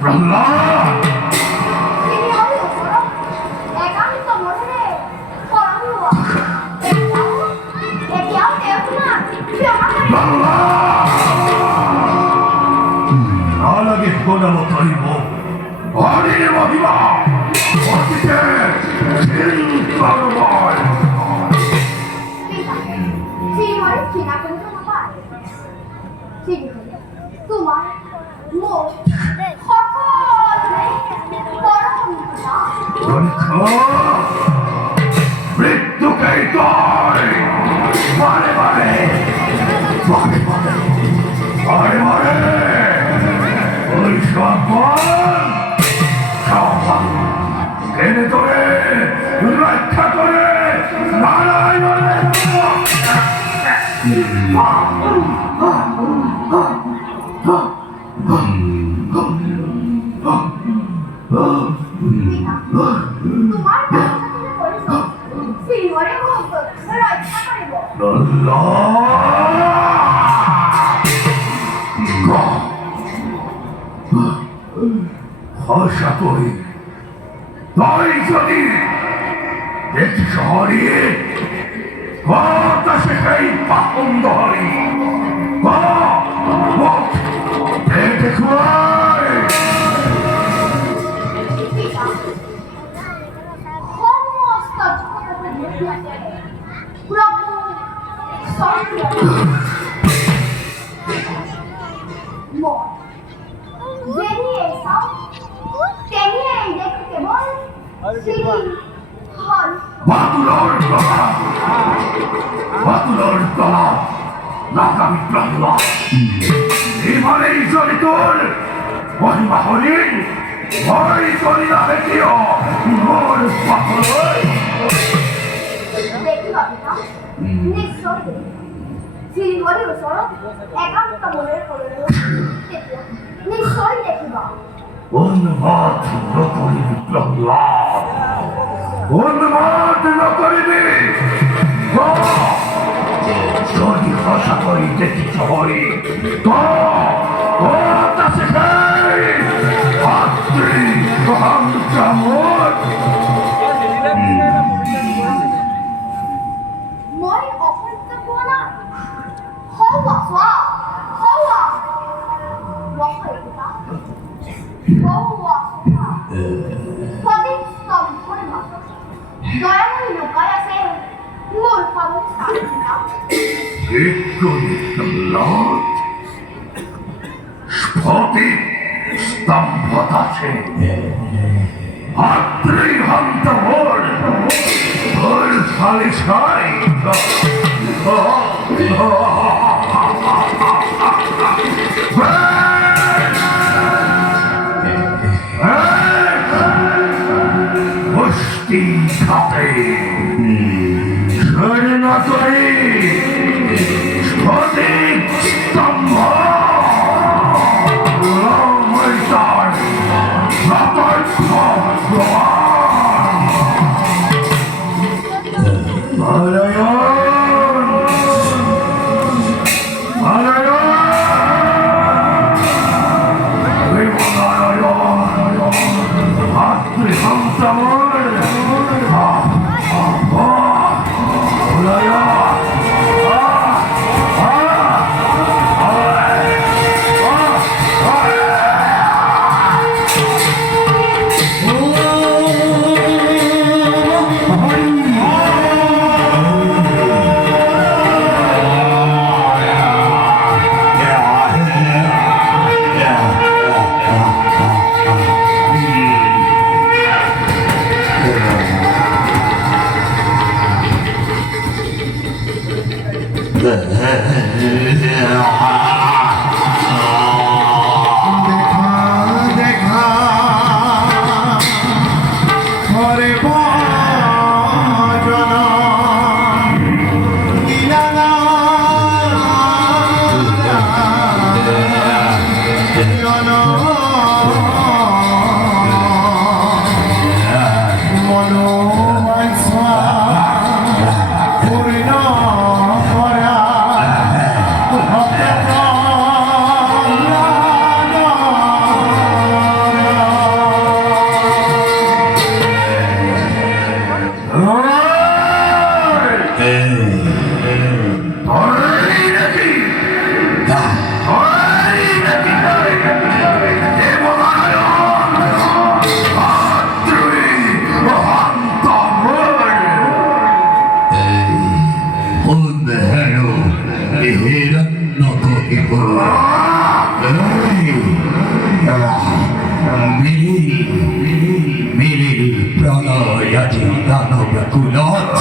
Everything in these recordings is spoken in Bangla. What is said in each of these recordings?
প্রহ্লাদ তিনি অবিশ্বাস একান্ত মনে পরমুয়া এতিয়াও দেওনা ক্ষমা করে নালাগে গোলাম করিব হরির মহিমা অতীতে চিন্তাময় শ্রীহরি কিনা কিন্তু পায় শ্রীহরি তোমার মোহ মৃত্যুকেই তয় মারে মারে মারে মারে মারে মারে ওই সম্মান কেনে করে রক্ষা করে নারায় মারে তোমার শ্রীহরি রক্ষা করিব আশা করি তাই যদি দেখি শহরে কথা সেই পাপন্দ হরি দেখুয়ায় সমস্ত প্রভু যেনিয়ে এসাও তেনিয়ে দেখো কেবল শ্রী হন বাতুলর তলা লাগামি প্রহ্লাদ এবারেই যদি তোর মহিমা হরিণ ভয় করি না দেখিও মোর পাথর দেখিবা পিতা নিশ্চয় শ্রীহরি ওচৰত একান্ত মনেৰে কৰিলে তেতিয়া নিশ্চয় দেখিবা উন্মাদ নকরিবি প্রহ্লাদ উন্মাদ নকরিবি যদি আশা করি দেখি শহরে কথা শেখাই ভাতৃ মই অসত্য পোৱা নাই হওয়া চোৱা হওয়া ৰখাই পিতা হওয়া সদীষ্টম কৰিবা দয়াময়ী লুকাই আছে মোৰ ফালত পিতা স্ফটিক স্তম্ভত আছে ভাতৃহন্ত মোর তোর সালিসাই মুষ্টি খাতে ছেড়ে না করে স্ফটিক স্তম্ভ যে দানব কুলত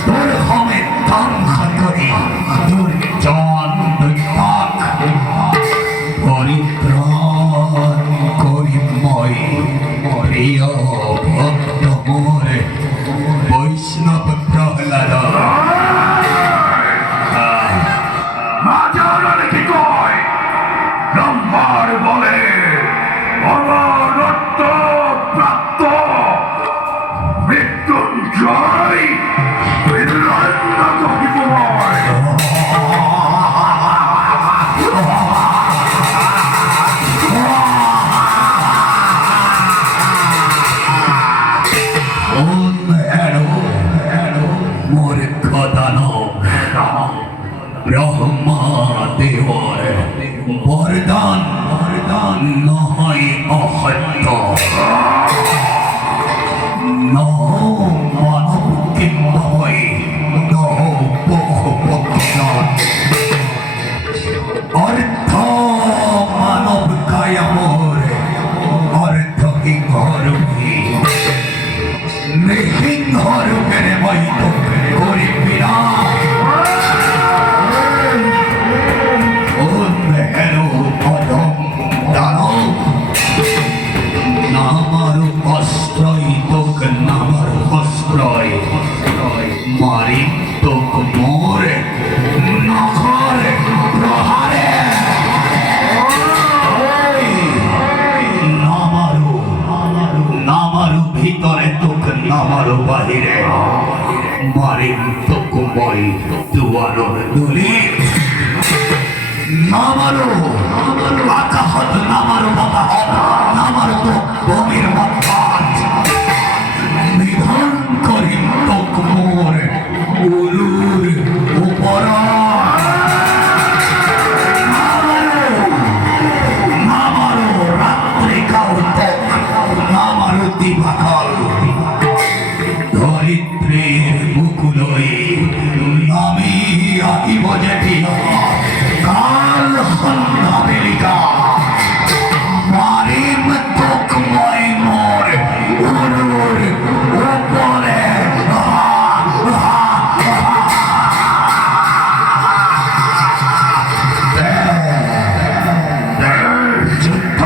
তোর হবে ধ্বংস করি তোর জন দুর্ভাগ পরিত্রাণ করিময় প্রিয় ভক্ত মোর বৈষ্ণব প্রহ্লাদ নম্বর বলে অমরত্ব প্রাপ্ত মৃত্যুঞ্জয় কহিবময় মূর্খ দানব ব্রহ্মা দেবর বরদান নহয় অসত্য নহ মানব কিম্বয় নহ পশুপক্ষণ অর্থ মানব কায়ামর অর্থ সিংহরূপী সিংহরূপের বৈত করি বিরাট নামার অস্ত্রই তোক নামার অস্ত্রই মারি তোক মোরে নখরে প্রহারে নামারু ভিতরে তোক নামারু বাহিরে মারি তোক বই দুয়ারর দুলি নামারো আকাহত নামারো বাতাহত নামারো তো ভূমির মধ্যাত নিধন করি তোক মোর উলুর উপর নামারো রাত্রি কাল তোক নামারো দিবাকাল ধরিত্রীর মুকুলই নামি আহিব যেটি কাল আমেরিকা মারিম তোকময় মোর উরুর উপরে যুদ্ধ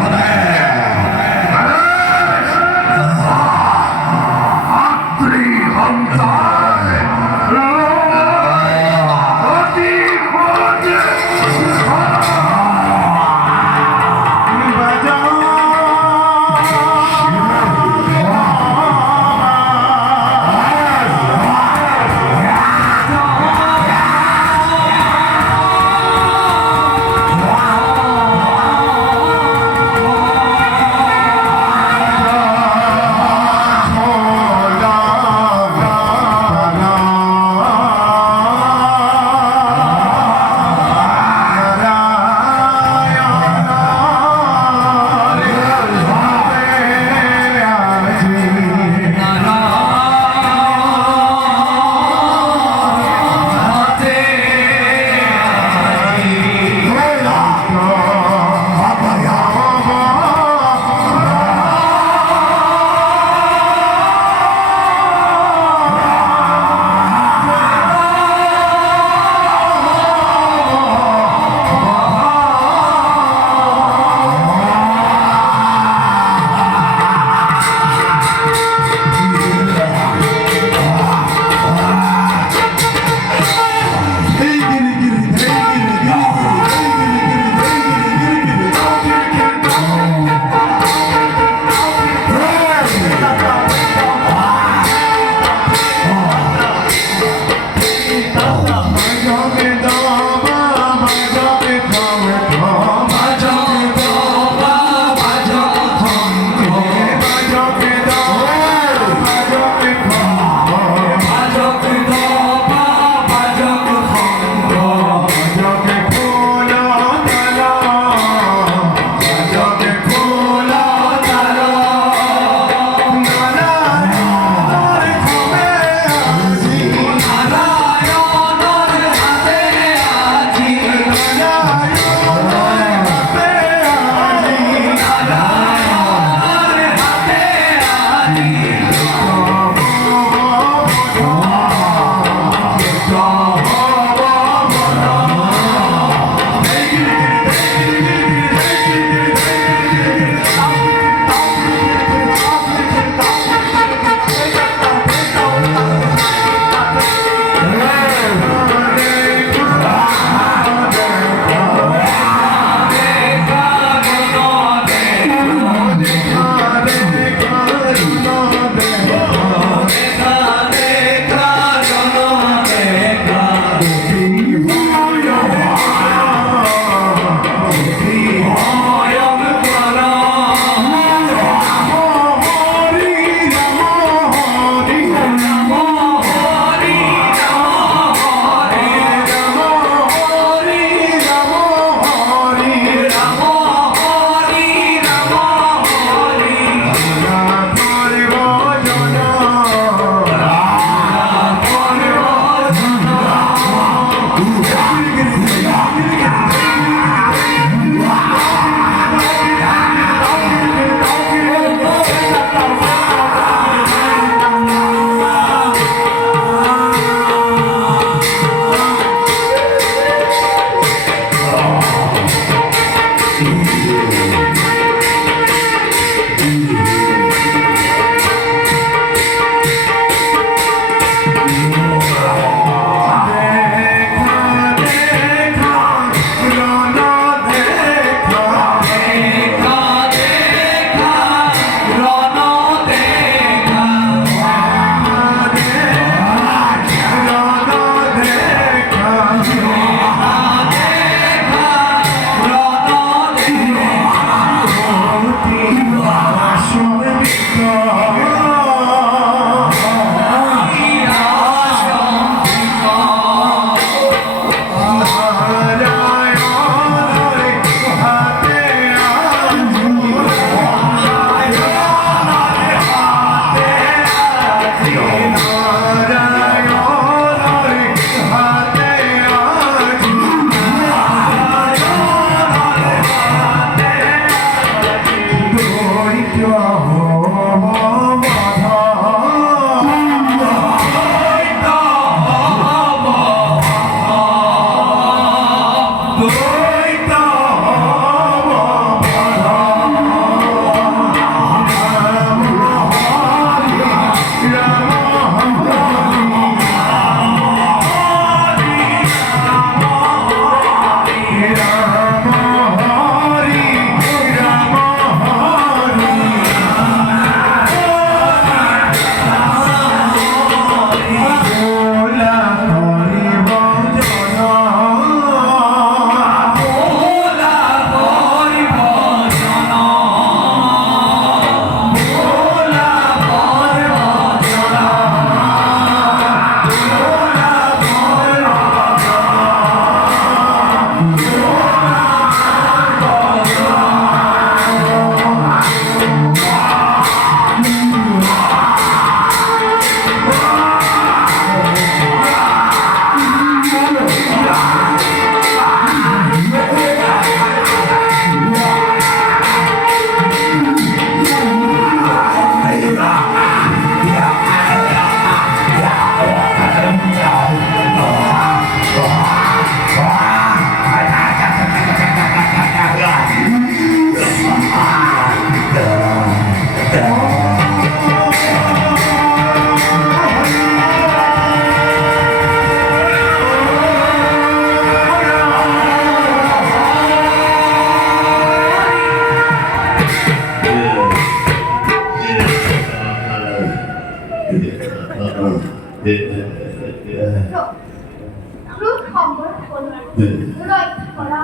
รู้ของบนคนเลยขอเล่า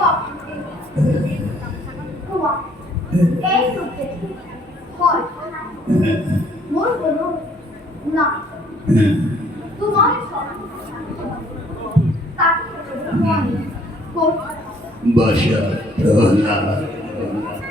บอกตัวเอ๊ะสุดเด็ดคอยมุ้งคนนู้นหนักตัวน้อยสองตาที่จะเป็นคน Masya Allah.